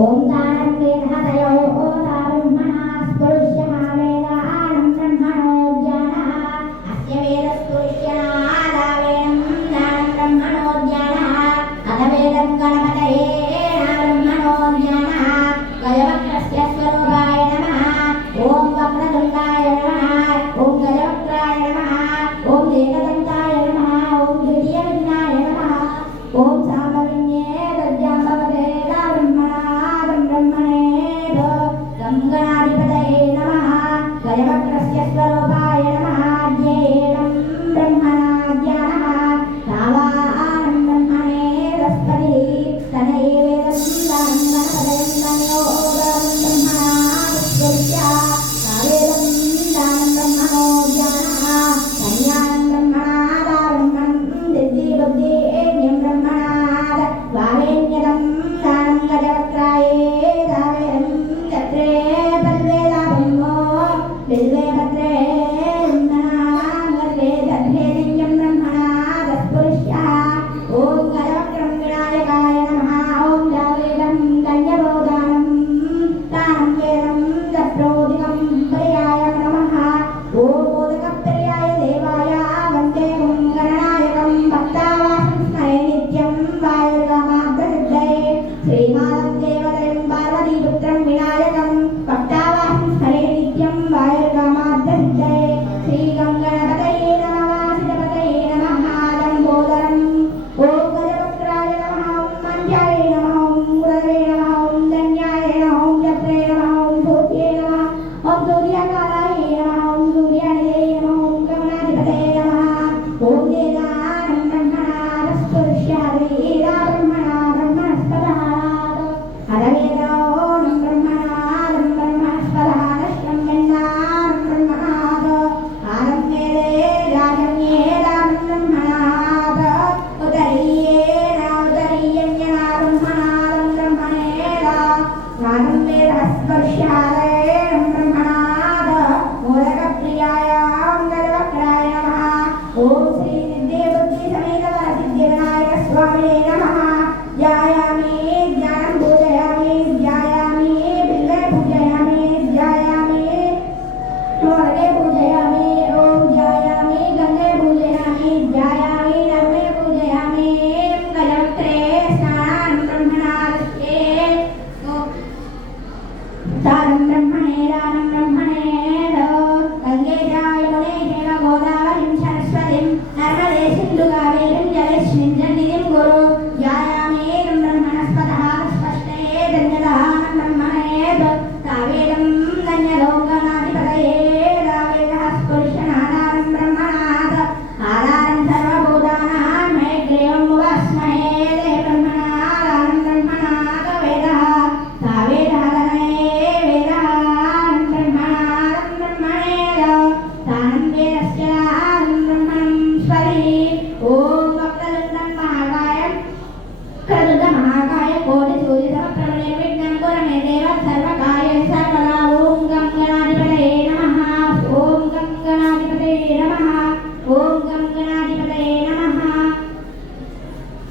ओम दानं वेदहतयो ब्रह्मणा स्पुरुष्यः वेदानं ब्रह्मणो ज्ञानः अस्य वेदस्पुरुष्यनादावेनं दानं ब्रह्मणो ज्ञानः अथ वेदं गणपतये ब्रह्मणो ज्ञानः गजवक्त्रस्य स्वरूपाय नमः ओम वक्रतुण्डाय नमः ओम गजवक्त्राय नमः ओम एकदन्ताय नमः ओम द्वितीयविघ्नाय नमः ओम सामविन्ये दज्जाम्बवते गणाधिपतये नमः गजवक्त्रस्य स्वरूपाय नमः ज्ञेयं ब्रह्मणा ज्ञानः तावानं ब्रह्मणे बृहस्पतिः तनये वेदं दानं गणपतये तनयो ब्रह्मणा विश्वस्य तावेदं दानं ब्रह्मणो ज्ञानः कन्यानं ब्रह्मणा दानं दिव्ये बुद्धिं ब्रह्मणा वावेन्यदं दानं गजवक्त्राय बिल्वे भद्रे नमः दध्येयं ब्रह्मणा तत्पुरुषः ओम गजवक्त्रं विनायकाय नमः ओम जावेदं दन्यबोधानं दानं वेदं दप्रोदिकं पर्याय नमः ओम मोदकप्रियाय देवाय वन्दे गणनायकं भक्तावासं स्मरे नित्यं वायुर्गामाग्रसिद्धये श्रीमा